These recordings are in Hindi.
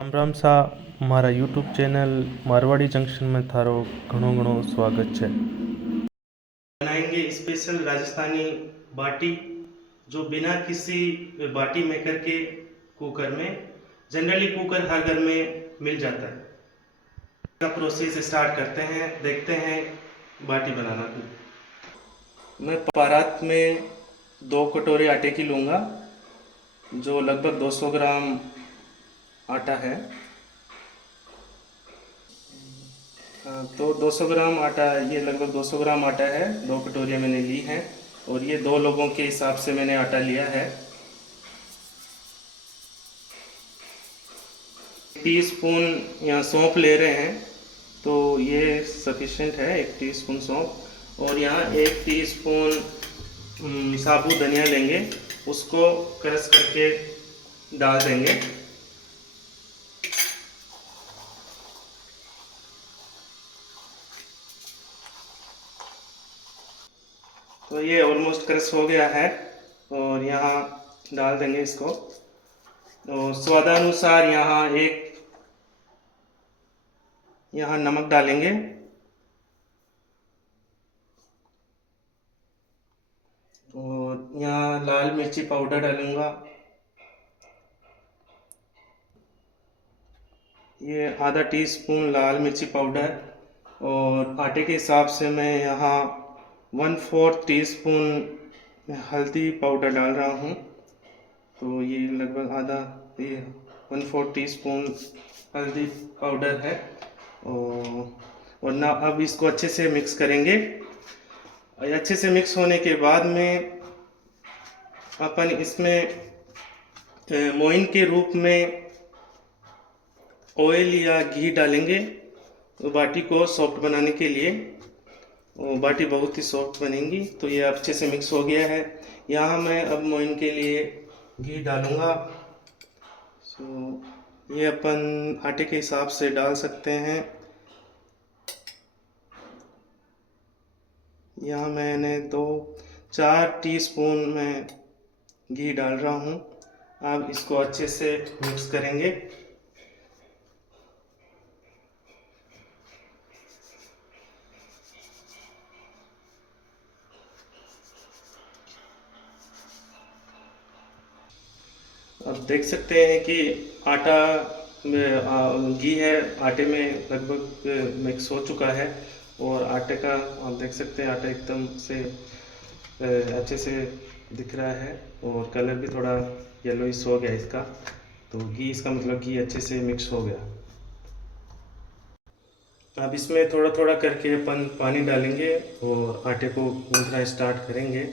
राम राम सा मारा यूट्यूब चैनल मारवाड़ी जंक्शन में थारो घणो घणो स्वागत है। बनाएंगे स्पेशल राजस्थानी बाटी जो बिना किसी बाटी मेकर के कुकर में, जनरली कुकर हर घर में मिल जाता है। का प्रोसेस स्टार्ट करते हैं, देखते हैं बाटी बनाना। मैं परात में 2 कटोरे आटे की लूँगा जो लगभग 200 ग्राम आटा है। तो 200 ग्राम आटा, ये लगभग 200 ग्राम आटा है, 2 कटोरियाँ मैंने ली हैं और ये 2 लोगों के हिसाब से मैंने आटा लिया है। टीस्पून यहाँ सौंफ ले रहे हैं तो ये सफिशेंट है, 1 टीस्पून सौंफ। और यहाँ 1 टीस्पून साबुत धनिया लेंगे, उसको क्रश करके डाल देंगे। तो ये ऑलमोस्ट क्रश हो गया है और यहाँ डाल देंगे इसको। तो स्वादानुसार यहाँ नमक डालेंगे और यहाँ लाल मिर्ची पाउडर डालूंगा। ये ½ टीस्पून लाल मिर्ची पाउडर और आटे के हिसाब से मैं यहाँ 1/4 टीस्पून हल्दी पाउडर डाल रहा हूँ। तो ये लगभग ये 1/4 टीस्पून हल्दी पाउडर है। और ना अब इसको अच्छे से मिक्स करेंगे। अच्छे से मिक्स होने के बाद में अपन इसमें मोइन के रूप में ऑयल या घी डालेंगे बाटी को सॉफ्ट बनाने के लिए। बाटी बहुत ही सॉफ्ट बनेगी। तो ये अच्छे से मिक्स हो गया है। यहाँ मैं अब मोइन के लिए घी डालूँगा। ये अपन आटे के हिसाब से डाल सकते हैं। यहाँ मैंने 4 टीस्पून में घी डाल रहा हूँ। अब इसको अच्छे से मिक्स करेंगे। अब देख सकते हैं कि आटा में घी है, आटे में लगभग मिक्स हो चुका है और आटे का आप देख सकते हैं आटा एकदम से अच्छे से दिख रहा है और कलर भी थोड़ा येलोइश हो गया इसका। तो घी, इसका मतलब घी अच्छे से मिक्स हो गया। अब इसमें थोड़ा थोड़ा करके अपन पानी डालेंगे और आटे को गूंथना स्टार्ट करेंगे।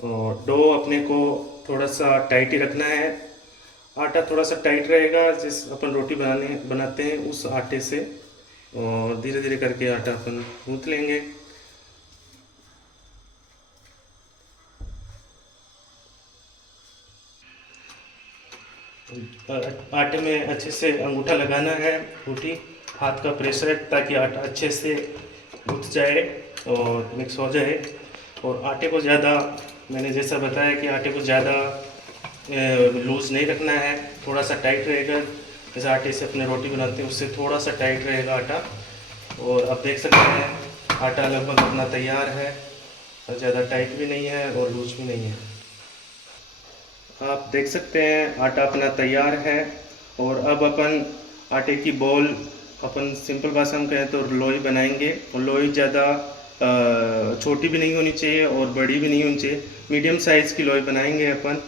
और डो अपने को थोड़ा सा टाइट ही रखना है। आटा थोड़ा सा टाइट रहेगा जिस अपन रोटी बनाते हैं उस आटे से। और धीरे धीरे करके आटा अपन गूंथ लेंगे। आटे में अच्छे से अंगूठा लगाना है, रोटी हाथ का प्रेशर, ताकि आटा अच्छे से गूंथ जाए और मिक्स हो जाए। और आटे को ज़्यादा, मैंने जैसा बताया कि आटे को ज़्यादा लूज़ नहीं रखना है, थोड़ा सा टाइट रहेगा। जैसे आटे से अपने रोटी बनाते हैं उससे थोड़ा सा टाइट रहेगा आटा। और आप देख सकते हैं आटा लगभग अपना तैयार है, ज़्यादा टाइट भी नहीं है और लूज भी नहीं है। आप देख सकते हैं आटा अपना तैयार है। और अब अपन आटे की बॉल, अपन सिंपल भाषा में कहें तो लोई बनाएंगे। और लोई ज़्यादा छोटी भी नहीं होनी चाहिए और बड़ी भी नहीं होनी चाहिए, मीडियम साइज़ की लोई बनाएंगे अपन।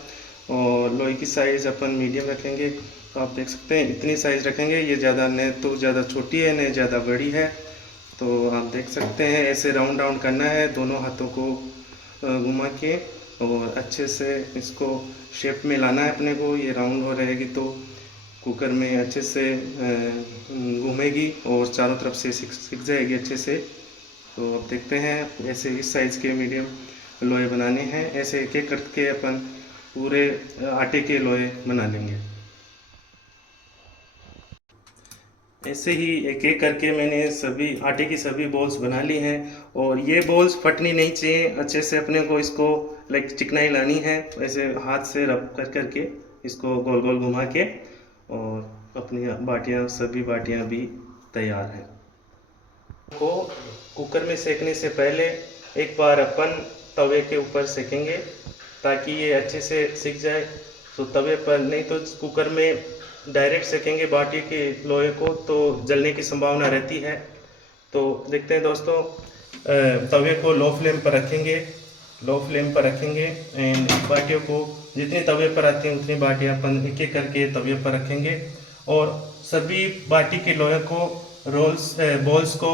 और लोई की साइज़ अपन मीडियम रखेंगे। तो आप देख सकते हैं इतनी साइज़ रखेंगे, ये ज़्यादा न तो ज़्यादा छोटी है न ज़्यादा बड़ी है। तो आप देख सकते हैं ऐसे राउंड राउंड करना है, दोनों हाथों को घुमा के और अच्छे से इसको शेप में लाना है अपने को। ये राउंड हो रहेगी तो कुकर में अच्छे से घूमेगी और चारों तरफ से सिक जाएगी अच्छे से। तो अब देखते हैं ऐसे इस साइज़ के मीडियम लोहे बनाने हैं। ऐसे एक एक करके अपन पूरे आटे के लोहे बना लेंगे। ऐसे ही एक एक करके मैंने सभी आटे की सभी बॉल्स बना ली हैं। और ये बॉल्स फटनी नहीं चाहिए, अच्छे से अपने को इसको लाइक चिकनाई लानी है। ऐसे हाथ से रब कर करके इसको गोल गोल घुमा के और अपनी बाटियाँ सभी बाटियाँ भी तैयार हैं। को कुकर में सेकने से पहले एक बार अपन तवे के ऊपर सेकेंगे ताकि ये अच्छे से सिक जाए। तो तवे पर नहीं तो कुकर में डायरेक्ट सेकेंगे बाटी के लोहे को तो जलने की संभावना रहती है। तो देखते हैं दोस्तों, तवे को लो फ्लेम पर रखेंगे एंड बाटियों को जितनी तवे पर आती हैं उतनी बाटियाँ अपन एक एक करके तवे पर रखेंगे और सभी बाटी के लोहे को बॉल्स को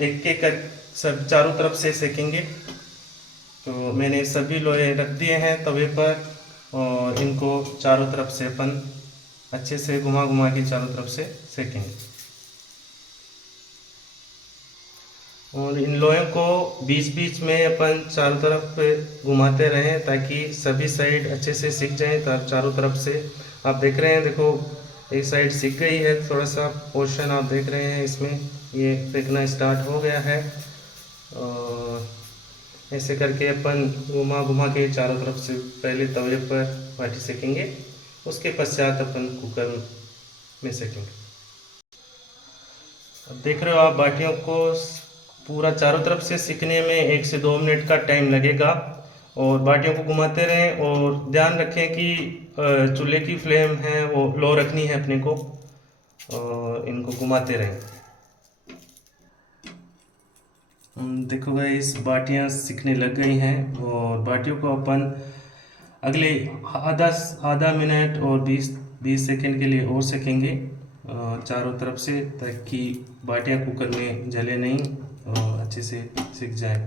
एक एक कर सब चारों तरफ से सेकेंगे। तो मैंने सभी लोहे रख दिए हैं तवे पर और इनको चारों तरफ से अपन अच्छे से घुमा घुमा के चारों तरफ से सेकेंगे और इन लोहे को बीच बीच में अपन चारों तरफ घुमाते रहें ताकि सभी साइड अच्छे से सिक जाएं। तब चारों तरफ से आप देख रहे हैं, देखो एक साइड सिक गई है, थोड़ा सा पोर्शन आप देख रहे हैं इसमें ये सेकना स्टार्ट हो गया है। और ऐसे करके अपन घुमा घुमा के चारों तरफ से पहले तवे पर बाटी सेकेंगे, उसके पश्चात अपन कुकर में सेकेंगे। अब देख रहे हो आप बाटियों को पूरा चारों तरफ से सिकने में 1 से 2 मिनट का टाइम लगेगा और बाटियों को घुमाते रहें और ध्यान रखें कि चूल्हे की फ्लेम है वो लो रखनी है अपने को और इनको घुमाते रहें। देखो गाइस, बाटियां सिकने लग गई हैं और बाटियों को अपन अगले आधा मिनट और 20 सेकंड के लिए और सेकेंगे चारों तरफ से ताकि बाटियां कुकर में जले नहीं और अच्छे से सिक जाए।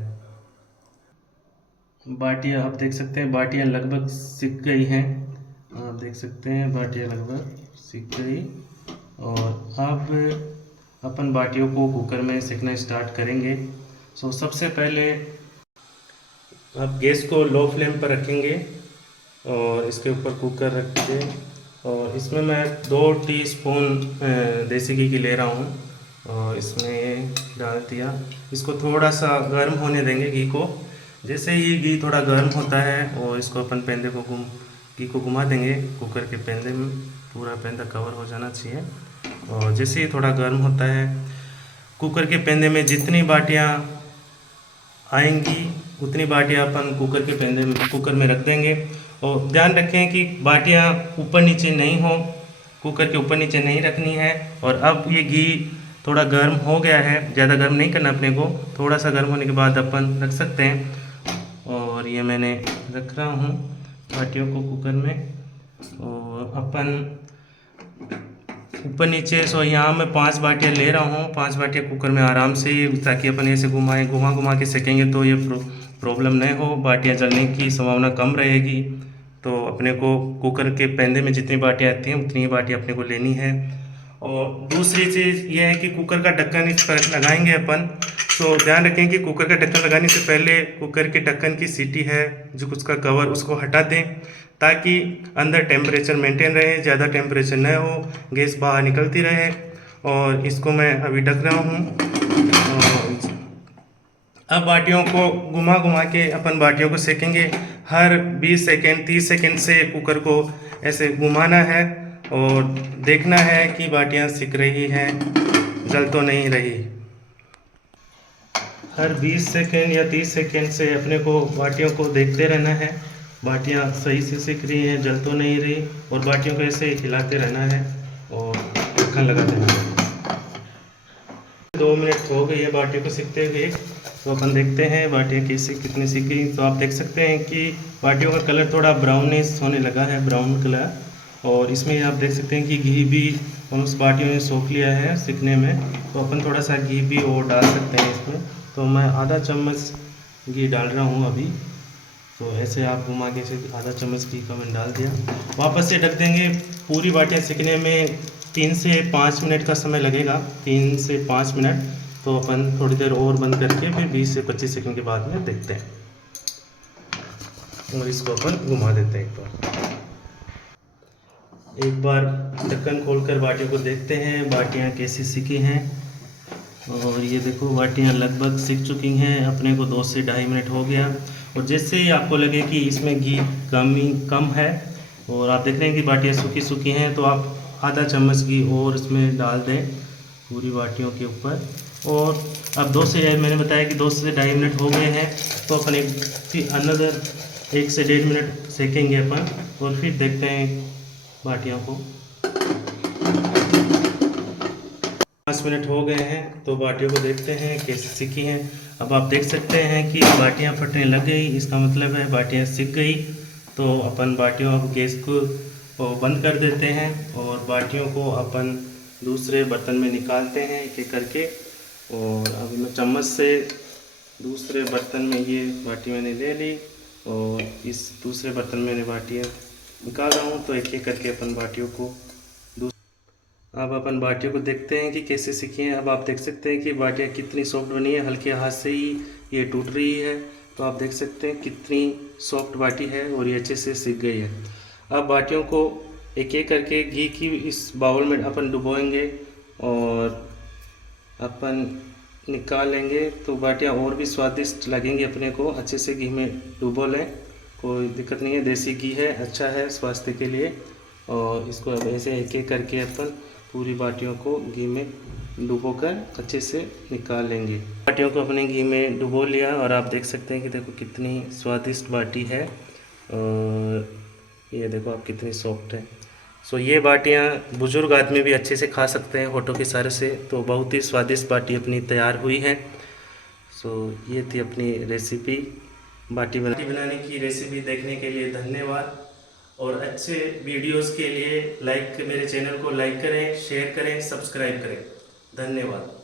बाटियां आप देख सकते हैं, बाटियां लगभग सिक गई हैं। आप देख सकते हैं बाटियां लगभग सिक गई और अब अपन बाटियों को कुकर में सेकना स्टार्ट करेंगे। सो सबसे पहले आप गैस को लो फ्लेम पर रखेंगे और इसके ऊपर कुकर रख दें और इसमें मैं 2 टीस्पून देसी घी की ले रहा हूँ और इसमें डाल दिया। इसको थोड़ा सा गर्म होने देंगे घी को। जैसे ही घी थोड़ा गर्म होता है और इसको अपन पेंदे को घी को घुमा देंगे कुकर के पेंदे में, पूरा पेंदा कवर हो जाना चाहिए। और जैसे ही थोड़ा गर्म होता है कुकर के पेंदे में जितनी बाटियाँ आएंगी उतनी बाटियाँ अपन कुकर में रख देंगे और ध्यान रखें कि बाटियाँ ऊपर नीचे नहीं हो, कुकर के ऊपर नीचे नहीं रखनी है। और अब ये घी थोड़ा गर्म हो गया है, ज़्यादा गर्म नहीं करना अपने को, थोड़ा सा गर्म होने के बाद अपन रख सकते हैं। और ये मैंने रख रहा हूँ बाटियों को कुकर में और अपन ऊपर नीचे। सो यहाँ मैं 5 बाटियाँ ले रहा हूँ, 5 बाटियाँ कुकर में आराम से, ताकि अपन ऐसे घुमा के सेकेंगे तो ये प्रॉब्लम नहीं हो, बाटियाँ जलने की संभावना कम रहेगी। तो अपने को कुकर के पेंदे में जितनी बाटियाँ आती हैं उतनी ही बाटियाँ अपने को लेनी है। और दूसरी चीज़ ये है कि कुकर का ढक्कन इस पर लगाएंगे अपन। तो ध्यान रखें कि कुकर का ढक्कन लगाने से पहले कुकर के ढक्कन की सीटी है जो उसका कवर उसको हटा दें ताकि अंदर टेम्परेचर मेंटेन रहे, ज़्यादा टेम्परेचर न हो, गैस बाहर निकलती रहे। और इसको मैं अभी ढक रहा हूँ। अब बाटियों को घुमा के अपन बाटियों को सेकेंगे। हर 20 सेकेंड 30 सेकेंड से कुकर को ऐसे घुमाना है और देखना है कि बाटियाँ सिक रही हैं, जल तो नहीं रही। हर 20 सेकेंड या 30 सेकेंड से अपने को बाटियों को देखते रहना है, बाटियाँ सही से सिक रही हैं, जल तो नहीं रही। और बाटियों को ऐसे हिलाते रहना है और ढक्कन लगा देना है। 2 मिनट हो गई है बाटियों को सिकते हुए। तो अपन देखते हैं बाटियाँ कितनी सिक गई। तो आप देख सकते हैं कि बाटियों का कलर थोड़ा ब्राउनिश होने लगा है, ब्राउन कलर। और इसमें आप देख सकते हैं कि घी भी उस बाटियों ने सोख लिया है सिकने में। तो अपन थोड़ा सा घी भी और डाल सकते हैं इसमें। तो मैं आधा चम्मच घी डाल रहा हूँ अभी। तो ऐसे आप घुमा के इसे आधा चम्मच घी का मैंने डाल दिया। वापस से ढक देंगे। पूरी बाटियाँ सिकने में 3 से 5 मिनट का समय लगेगा, 3 से 5 मिनट। तो अपन थोड़ी देर और बंद करके फिर 20 से 25 सेकंड के बाद में देखते हैं और इसको अपन घुमा देते हैं एक बार ढक्कन खोलकर बाटियों को देखते हैं बाटियाँ कैसी सिकी हैं। और ये देखो बाटियाँ लगभग सिक चुकी हैं, अपने को 2 से 2.5 मिनट हो गया। और जैसे ही आपको लगे कि इसमें घी कम है और आप देख रहे हैं कि बाटियाँ सूखी हैं, तो आप आधा चम्मच घी और इसमें डाल दें पूरी बाटियों के ऊपर। और अब मैंने बताया कि 2 से 2.5 मिनट हो गए हैं, तो अपन अनदर 1 से 1.5 मिनट सेकेंगे अपन, और फिर देखते हैं बाटियों को। 5 मिनट हो गए हैं, तो बाटियों को देखते हैं कैसे सिकी हैं। अब आप देख सकते हैं कि बाटियां फटने लग गई, इसका मतलब है बाटियां सिक गई। तो अपन बाटियों अब गैस को बंद कर देते हैं और बाटियों को अपन दूसरे बर्तन में निकालते हैं एक एक करके। और अब मैं चम्मच से दूसरे बर्तन में ये बाटी मैंने ले ली और इस दूसरे बर्तन में मैंने बाटियाँ निकाल रहा हूँ। तो एक एक करके अपन बाटियों को अब अपन बाटियों को देखते हैं कि कैसे सीखी हैं। अब आप देख सकते हैं कि बाटियाँ कितनी सॉफ्ट बनी है, हल्के हाथ से ही ये टूट रही है। तो आप देख सकते हैं कितनी सॉफ्ट बाटी है और ये अच्छे से सीख गई है। अब बाटियों को एक एक करके घी की इस बाउल में अपन डुबोएंगे और अपन निकाल लेंगे, तो बाटियाँ और भी स्वादिष्ट लगेंगी अपने को। अच्छे से घी में डुबो लें, कोई दिक्कत नहीं है, देसी घी है, अच्छा है स्वास्थ्य के लिए। और इसको अब ऐसे एक एक करके अपन पूरी बाटियों को घी में डुबोकर अच्छे से निकाल लेंगे। बाटियों को अपने घी में डुबो लिया और आप देख सकते हैं कि देखो कितनी स्वादिष्ट बाटी है और ये देखो आप कितनी सॉफ्ट है। सो ये बाटियाँ बुजुर्ग आदमी भी अच्छे से खा सकते हैं होठों के सहारे से। तो बहुत ही स्वादिष्ट बाटी अपनी तैयार हुई है। सो ये थी अपनी रेसिपी, बाटी बनाने की रेसिपी। देखने के लिए धन्यवाद और अच्छे वीडियोस के लिए मेरे चैनल को लाइक करें, शेयर करें, सब्सक्राइब करें। धन्यवाद।